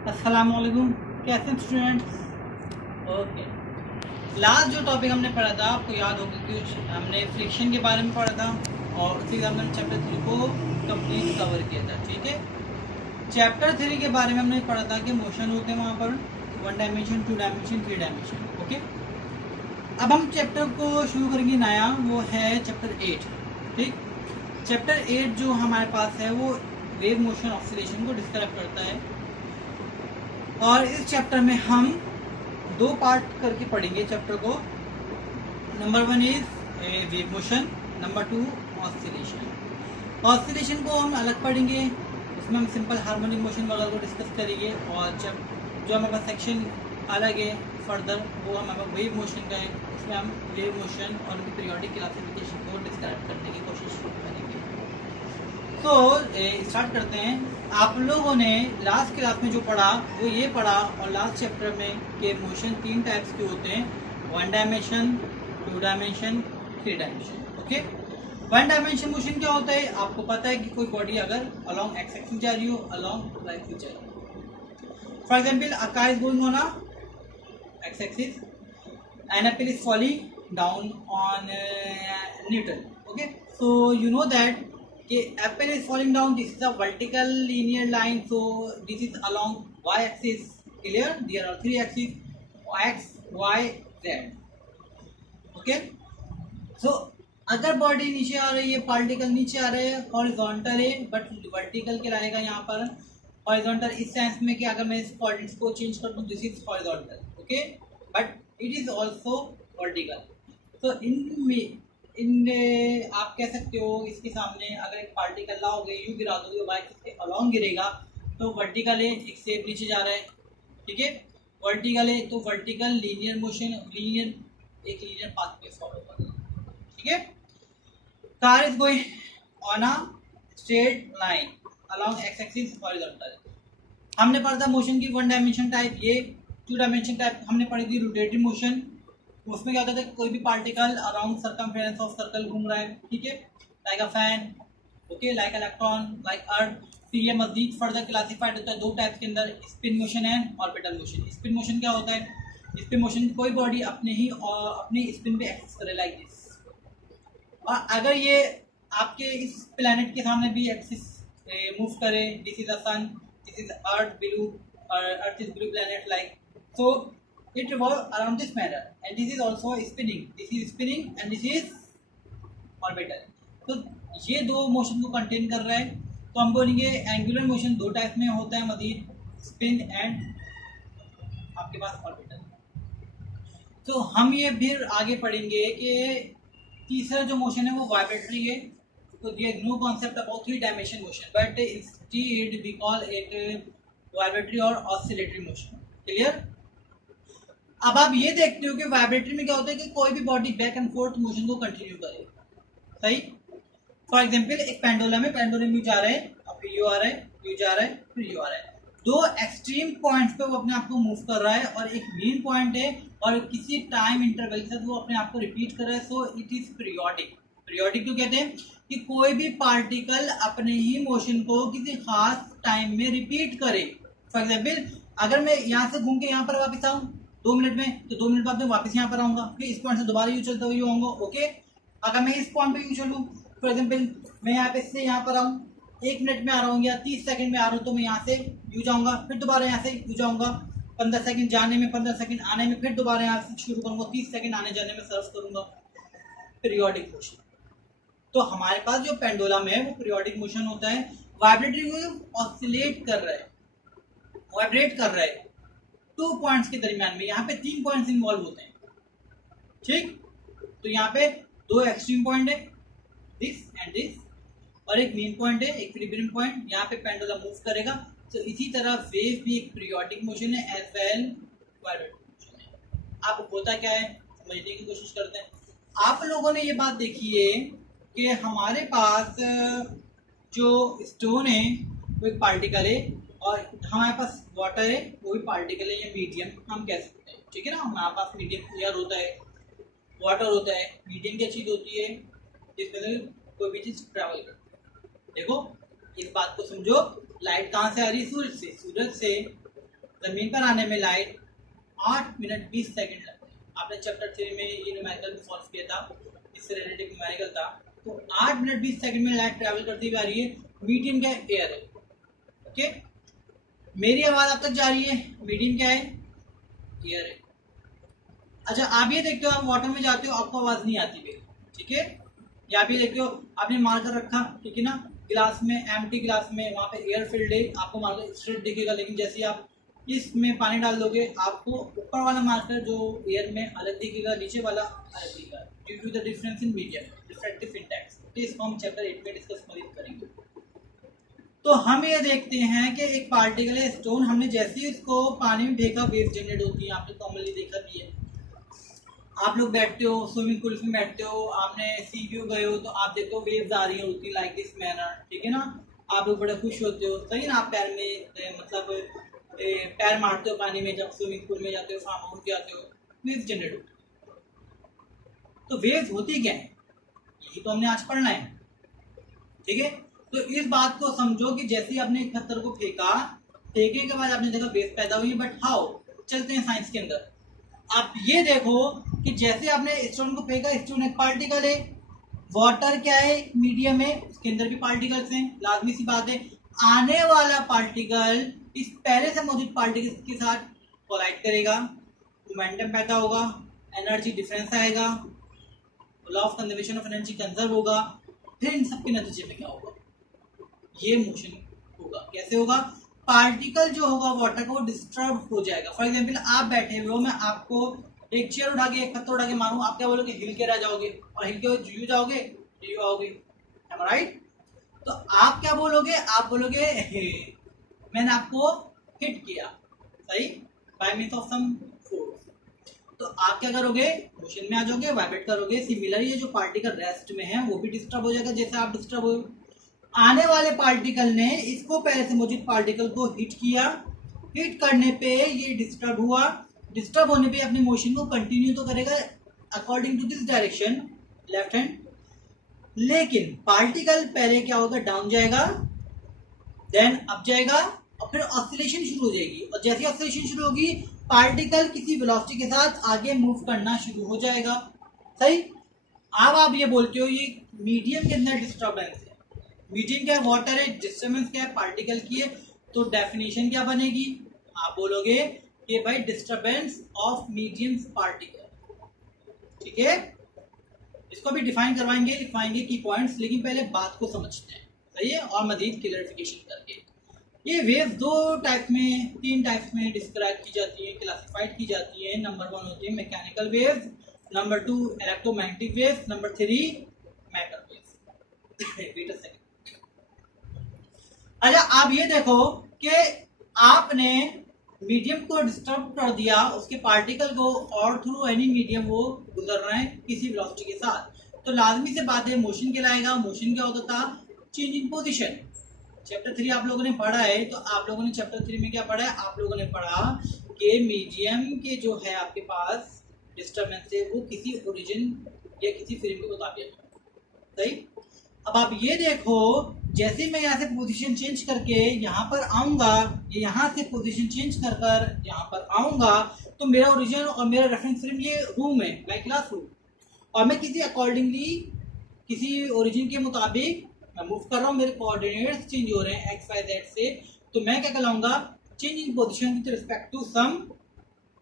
अस्सलाम वालेकुम। कैसे स्टूडेंट्स? ओके, लास्ट जो टॉपिक हमने पढ़ा था आपको याद होगा कि हमने फ्रिक्शन के बारे में पढ़ा था और उसी के हमने चैप्टर 3 को कंप्लीट कवर किया था। ठीक है, चैप्टर 3 के बारे में हमने पढ़ा था कि मोशन होते हैं वहाँ पर 1 डायमेंशन, 2 डायमेंशन, 3 डायमेंशन। ओके, अब हम चैप्टर को शुरू करेंगे नया, वो है चैप्टर 8। ठीक, चैप्टर 8 जो हमारे पास है वो वेव मोशन ऑसिलेशन को डिस्क्राइब करता है और इस चैप्टर में हम 2 पार्ट करके पढ़ेंगे चैप्टर को। Number 1 is wave motion, number 2 oscillation. Oscillation को हम अलग पढ़ेंगे, उसमें हम सिंपल हार्मोनिक मोशन वगैरह को डिस्कस करेंगे और जब जो हमारे पास सेक्शन अलग है फर्दर वो हमारा वेव मोशन का है, उसमें हम वेव मोशन और उनकी पीरियोडिक क्लासिफिकेशन को डिस्क्राइब करने की कोशिश करेंगे। तो स्टार्ट करते हैं। आप लोगों ने लास्ट क्लास में जो पढ़ा वो ये पढ़ा और लास्ट चैप्टर में कि मोशन 3 टाइप्स के होते हैं, 1 dimension, 2 dimension, 3 dimension. Okay, 1 dimension motion क्या होता है? आपको पता है कि कोई बॉडी अगर अलोंग एक्स एक्सिस जा रही हो, अलोंग वाई एक्सिस जा रही हो। For example a car is going on a x axis and a pill is falling down on Newton. Okay, so you know that apple is falling down. This is a vertical linear line, so this is along y axis. Clear? There are 3 axes: x, y, z. Okay, so अगर body नीचे आ रही है, particle नीचे आ रहे हैं, horizontal है but vertical कहलाएगा यहाँ पर। हॉरिजॉन्टल इस सेंस में कि अगर मैं इस कोऑर्डिनेट्स को चेंज कर दूं, this is horizontal. Okay, but it is also vertical. तो इन आप कह सकते हो इसके सामने अगर एक पार्टिकल लाओगे, यूं गिरा दोगे, वाई एक्सिस के अलोंग गिरेगा तो वर्टिकल है, एक सेप नीचे जा रहा है। ठीक है, वर्टिकल है तो वर्टिकल लीनियर मोशन, एक लीनियर पाथ पे फॉलो करेगा। ठीक है, car is going on a straight line along x axis horizontal. हमने पढ़ा था मोशन की 1 डायमेंशन टाइप, ये 2 डायमेंशन टाइप हमने पढ़ी थी रोटेटरी मोशन। उसमें क्या होता था, कोई भी particle around circumference of circle घूम रहा है। ठीक है, like a fan, okay, like electron, like earth. फिर ये मजीद फर्दर क्लासिफाइड होता है 2 टाइप्स के अंदर, spin motion and orbital motion. Spin motion क्या होता है? स्पिन मोशन कोई बॉडी अपनी स्पिन पे एक्सिस करे लाइक दिस, और अगर ये आपके इस प्लेनेट के सामने भी एक्सिस मूव करे, this is the sun, this is earth blue, earth is blue planet like, so it revolve around this manner and this is also spinning, this is spinning and this is orbital। तो ये 2 motion को contain कर रहा है। तो हम बोलेंगे angular motion 2 type में होता है मजीद, स्पिन एंड आपके पास ऑर्बिटल। तो हम ये फिर आगे पढ़ेंगे कि तीसरा जो मोशन है वो वाइब्रेटरी है। तो ये new concept about 3 dimension motion, but instead we call it vibratory और ऑसिलेटरी मोशन। क्लियर? अब आप ये देखते हो कि वाइब्रेटरी में क्या होता है कि कोई भी body back and fourth motion को कंटिन्यू करे। सही? फॉर एग्जांपल एक पेंडुलम है, पेंडुलम यू जा रहा है, अब यू आ रहा है, यू जा रहा है, फिर यू आ रहा है। 2 एक्सट्रीम पॉइंट्स पे वो अपने आप को मूव कर रहा है और एक मीन पॉइंट है और किसी टाइम इंटरवल के साथ वो अपने आप को रिपीट कर रहा है। So it is periodic. Periodic क्यों कहते हैं? कि कोई भी पार्टिकल अपने ही मोशन को किसी खास टाइम में रिपीट करे। फॉर एग्जाम्पल अगर मैं यहाँ से घूम के यहाँ पर वापस आऊँ 2 मिनट में, तो 2 मिनट बाद मैं वापस यहाँ पर आऊँगा, फिर इस पॉइंट से दोबारा यू चलते हुए यू आऊँगा। ओके, अगर मैं इस पॉइंट पे यू चलूँ, फॉर एग्जाम्पल मैं यहाँ पे से यहाँ पर आऊँ, 1 मिनट में आ रहा हूँ या 30 सेकंड में आ रहा हूँ, तो मैं यहाँ से यू जाऊँगा, फिर दोबारा यहाँ से यू जाऊँगा, 15 सेकंड जाने में, 15 सेकंड आने में, फिर दोबारा यहाँ से शुरू करूँगा, 30 सेकंड आने जाने में सर्व करूँगा। Periodic motion. तो हमारे पास जो पेंडुलम है वो पीरियोडिक मोशन होता है। वाइब्रेटरी वेव ऑसिलेट कर रहा है, वाइब्रेट कर रहा है 2 पॉइंट्स के दरमियान में। यहाँ पे 3 पॉइंट्स इन्वॉल्व होते हैं। ठीक, तो यहाँ पे 2 एक्सट्रीम पॉइंट है, दिस एंड दिस, और एक मेन पॉइंट है, एक इक्विलिब्रियम पॉइंट। यहाँ पे पेंडुलम मूव करेगा। तो इसी तरह वेव भी एक पीरियोडिक मोशन है एज वेल वाइब्रेटरी मोशन है। अब होता क्या है समझने की कोशिश करते हैं। आप लोगों ने ये बात देखी है कि हमारे पास जो स्टोन है वो एक पार्टिकल है और हमारे पास वाटर है वो भी पार्टिकल है या मीडियम हम कह सकते हैं। ठीक है ना, हमारे पास मीडियम एयर होता है, वाटर होता है। मीडियम क्या चीज़ होती है? जिसमें कोई भी चीज़ ट्रैवल करती है। देखो इस बात को समझो, लाइट कहाँ से आ रही है? सूरज से। सूरज से जमीन पर आने में लाइट 8 मिनट 20 सेकंड लगते हैं। आपने चैप्टर 3 में ये न्यूमेरिकल भी सॉल्व किया था, इससे रिलेटेड न्यूमेरिकल था। तो 8 मिनट 20 सेकंड में लाइट ट्रैवल करती हुई आ रही है। मीडियम क्या है? एयर है। ओके, मेरी आवाज आप तक जा रही है, मीडियम क्या है? एयर है। अच्छा, आप ये देखते हो, आप वाटर में जाते हो आपको आवाज नहीं आती है, ठीक है। या आप ये देखते हो, आपने मार्कर रखा, ठीक है ना, गिलास में, एम्प्टी गिलास में, वहां पे एयर फिल्ड है, आपको मार्कर स्ट्रेट दिखेगा। लेकिन जैसे आप इसमें पानी डाल दोगे, आपको ऊपर वाला मार्कर जो एयर में अलग दिखेगा, नीचे वाला अलग दिखेगा, due to the difference in medium, diffractive index. तो इसको हम चैप्टर 8 में डिस्कस करेंगे। तो हम ये देखते हैं कि एक पार्टिकल है स्टोन, हमने जैसे ही इसको पानी में फेंका, वेव जनरेट होती है। आपने कॉमनली देखा भी है, आप लोग बैठते हो स्विमिंग पूल में, बैठते हो, आपने सी व्यू गए हो, तो आप देखो वेव्स आ रही होती लाइक दिस मैनर, ठीक है ना। आप लोग बड़े खुश होते हो, सही ना। आप पैर में मतलब पैर मारते हो पानी में, जब स्विमिंग पूल में जाते हो, फार्म हाउस जाते हो, वेव्स जनरेट होती है। तो वेव्स होती क्या है, यही तो हमने आज पढ़ना है, ठीक है। तो इस बात को समझो कि जैसे आपने एक पत्थर को फेंका, फेंकने के बाद आपने देखा वेव पैदा हुई, बट हाउ, चलते हैं साइंस के अंदर। आप ये देखो कि जैसे आपने स्टोन को फेंका, स्टोन एक पार्टिकल है, वाटर क्या है, मीडियम है, उसके अंदर भी पार्टिकल्स हैं, लाजमी सी बात है। आने वाला पार्टिकल इस पहले से मौजूद पार्टिकल के साथ कोलाइड करेगा, मोमेंटम पैदा होगा, एनर्जी डिफरेंस आएगा, law of conservation of energy conserve होगा। फिर इन सबके नतीजे में क्या होगा, ये मोशन होगा। कैसे होगा? पार्टिकल जो होगा वाटर का, वो डिस्टर्ब हो जाएगा। फॉर एग्जाम्पल, आप बैठे हुए हो, मैं आपको एक चेयर उठा के, एक पत्थर उठा के मारूं, आप क्या बोलोगे? हिल के रह जाओगे, और हिल के जू जाओगे, जू आओगे, राइट। तो आप क्या बोलोगे? आप बोलोगे मैंने आपको हिट किया, सही, by means of some force. तो आप क्या करोगे? मोशन में आ जाओगे, वाइब्रेट करोगे। सिमिलरली जो पार्टिकल रेस्ट में है वो भी डिस्टर्ब हो जाएगा, जैसे आप डिस्टर्ब हो। आने वाले पार्टिकल ने इसको पहले से मौजूद पार्टिकल को हिट किया, हिट करने पे ये डिस्टर्ब हुआ, डिस्टर्ब होने पे अपने मोशन को कंटिन्यू तो करेगा according to this direction, left hand. लेकिन पार्टिकल पहले क्या होगा? डाउन जाएगा, देन अप जाएगा, और फिर ऑसिलेशन शुरू हो जाएगी। और जैसे ऑसिलेशन शुरू होगी, पार्टिकल किसी वेलोसिटी के साथ आगे मूव करना शुरू हो जाएगा, सही। अब आप ये बोलते हो ये मीडियम के अंदर डिस्टर्बेंस है। मीडियम क्या है? वाटर है। डिस्टर्बेंस क्या है? पार्टिकल की है। तो डेफिनेशन क्या बनेगी? आप बोलोगे कि भाई डिस्टर्बेंस ऑफ मीडियम पार्टिकल, ठीक है। इसको भी डिफाइन करवाएंगे, लिखवाएंगे की पॉइंट्स, लेकिन पहले बात को समझते हैं, सही है, और मजीद क्लियरिफिकेशन करके। ये वेव दो टाइप में, तीन टाइप्स में डिस्क्राइब की जाती है, क्लासिफाइड की जाती है। नंबर 1 होती है mechanical waves, number 2 electromagnetic waves, number 3 matter waves. अच्छा, आप ये देखो कि आपने मीडियम को डिस्टर्ब कर दिया, उसके पार्टिकल को, और थ्रू एनी मीडियम वो गुजर रहे हैं किसी वेलोसिटी के साथ, तो लाजमी से बात है मोशन कहलाएगा। मोशन क्या होता था? Change in position. चैप्टर 3 आप लोगों ने पढ़ा है, तो आप लोगों ने चैप्टर 3 में क्या पढ़ा है? आप लोगों ने पढ़ा कि मीडियम के जो है आपके पास डिस्टर्बेंस है, वो किसी ओरिजिन या किसी फ्रेम के मुताबिक, सही। अब आप ये देखो, जैसे मैं यहाँ से पोजीशन चेंज करके यहाँ पर आऊंगा, यहाँ से पोजीशन चेंज कर कर यहाँ पर आऊंगा, तो मेरा ओरिजिन और मेरा रेफरेंस फ्रेम ये रूम है, लाइक क्लास रूम, और मैं किसी अकॉर्डिंगली किसी ओरिजिन के मुताबिक मैं मूव कर रहा हूँ, मेरे कोऑर्डिनेट्स चेंज हो रहे हैं एक्स वाई जेड से, तो मैं क्या कहलाऊंगा? Change in position with respect to some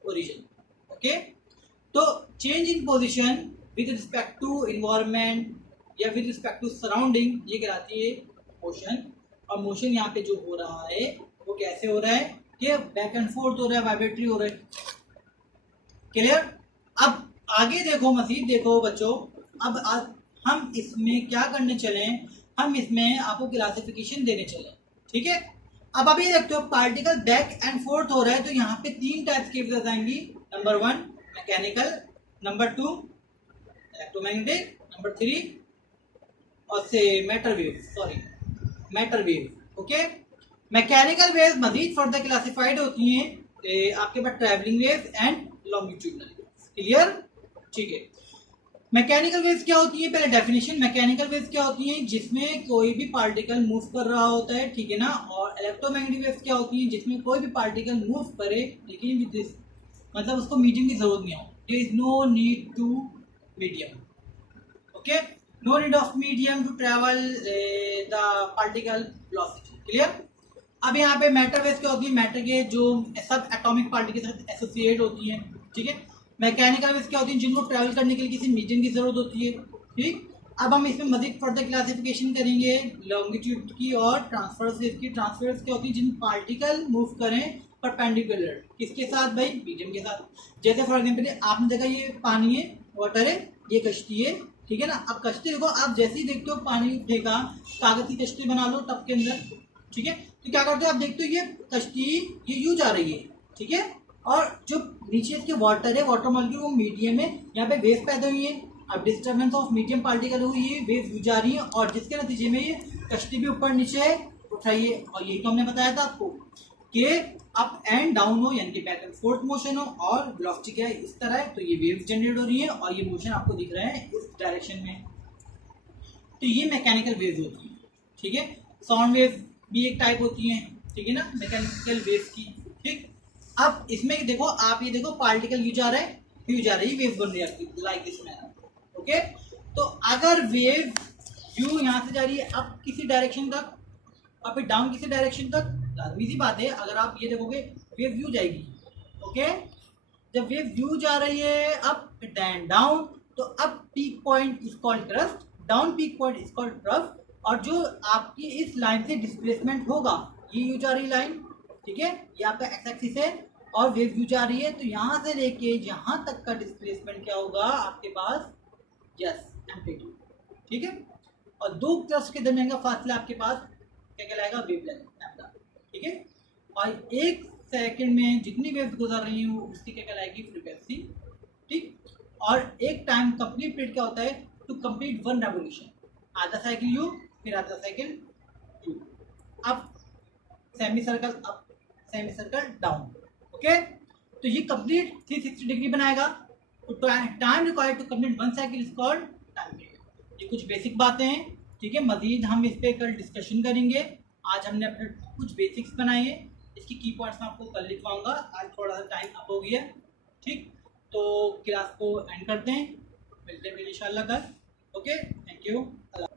origin. Okay, तो change in position with respect to environment या विद रिस्पेक्ट टू सराउंडिंग, ये कहलाती है मोशन। और मोशन यहाँ पे जो हो रहा है वो कैसे हो रहा है? कि बैक एंड फोर्थ हो रहा है, वाइब्रेटरी हो रहा है। क्लियर? अब आगे देखो, मजीद देखो बच्चों। अब हम इसमें क्या करने चले? हम इसमें आपको क्लासिफिकेशन देने चले, ठीक है। अब अभी देखते हो पार्टिकल बैक एंड फोर्थ हो रहा है, तो यहाँ पे 3 टाइप्स की वेव्स आएंगी। Number 1 mechanical, number 2 electromagnetic, number 3 और से matter wave, sorry matter wave. Okay, mechanical wave मजीद फर्दर क्लासिफाइड होती हैं आपके पास travelling wave and longitudinal wave. Clear? ठीक है। मैकेनिकल वेव्स क्या होती है, पहले डेफिनेशन। मैकेनिकल वेव्स क्या होती हैं, जिसमें कोई भी पार्टिकल मूव कर रहा होता है, ठीक है ना। और इलेक्ट्रोमैग्नेटिक वेव्स क्या होती हैं, जिसमें कोई भी पार्टिकल मूव करे लेकिन विद दिस, मतलब उसको मीडियम की जरूरत नहीं हो, there is no need to medium, okay, no need of medium to travel the particle velocity, clear. अब यहाँ पे मैटर वेव्स क्या होती है, मैटर के जो सब एटॉमिक पार्टिकल के साथ एसोसिएट होती हैं, ठीक है। मैकेनिकल वेव्स क्या होती हैं, जिनको ट्रैवल करने के लिए किसी मीडियम की जरूरत होती है, ठीक। अब हम इसमें मजीद फर्दर क्लासिफिकेशन करेंगे लॉन्गिट्यूड की और ट्रांसफर्स वेव की। ट्रांसफर्स क्या होती है, जिन पार्टिकल मूव करें परपेंडिकुलर, किसके साथ भाई, मीडियम के साथ। जैसे फॉर एग्जाम्पल आपने देखा ये पानी है, वाटर है, ये कश्ती है, ठीक है ना। अब कश्ती देखो, आप जैसे ही देखते हो पानी फेंका, कागज की कश्ती बना लो टब के अंदर, ठीक है। तो क्या करते हो आप, देखते हो ये कश्ती ये यूं जा रही है, ठीक है। और जो नीचे इसके वाटर है, वाटर मॉलिक्यूल वो मीडियम है, यहाँ पे वेव पैदा हुई है। अब डिस्टर्बेंस ऑफ मीडियम पार्टिकल हुई है, वेव यू जा रही है, और जिसके नतीजे में ये कश्ती भी ऊपर नीचे उठाइए। और यही तो हमने बताया था आपको कि अप एंड डाउन हो, यानी कि बैक एंड फोर्थ मोशन हो, और वेलोसिटी क्या है, इस तरह है। तो ये वेव जनरेट हो रही है और ये मोशन आपको दिख रहा है इस डायरेक्शन में। तो ये मैकेनिकल वेव होती है, ठीक है। साउंड वेव भी एक टाइप होती है, ठीक है ना, मैकेनिकल वेव की, ठीक। अब इसमें देखो, आप ये देखो पार्टिकल यू जा रहा है, यू जा रही है, वेव बन रही है लाइक दिस मैनर, ओके। तो अगर वेव यू यहाँ से जा रही है अब किसी डायरेक्शन तक, अप डाउन किसी डायरेक्शन तक, लाजमी सी बात है, अगर आप ये देखोगे वेव यू जाएगी, ओके। जब वेव यू जा रही है अप एंड डाउन, तो up peak point is called crust, down peak point is called trough. और जो आपकी इस लाइन से डिस्प्लेसमेंट होगा, ये यू जा रही लाइन, ठीक है, ये आपका एक्स एक्सिस है, और वेव यू जा रही है, तो यहाँ से लेके यहाँ तक का डिस्प्लेसमेंट क्या होगा आपके पास, यस, एम्पलीट्यूड, ठीक है। और दो क्रस्ट के दरमियान का फासला आपके पास क्या कहलाएगा, वेवलेंथ, लैम्डा, ठीक है। और एक सेकंड में जितनी वेव्स गुजर रही हैं उसकी क्या कहलाएगी, फ्रीक्वेंसी, ठीक। और एक टाइम कंप्लीट पीरियड क्या होता है, टू कंप्लीट वन रेवोल्यूशन, आधा साइकिल यू, फिर आधा cycle U, up semi circle up, semi circle down, okay. तो ये कंप्लीट 360 डिग्री बनाएगा। तो time required to complete one cycle is called time period. ये कुछ बेसिक बातें हैं, ठीक है। मजीद हम इस पे कल डिस्कशन करेंगे। आज हमने अपने कुछ बेसिक्स बनाए हैं, इसकी की पॉइंट्स मैं आपको कल लिखवाऊंगा। आज थोड़ा सा टाइम अप हो गया, ठीक। तो क्लास को एंड करते हैं, मिलते हैं इंशाल्लाह कल, ओके। Thank you.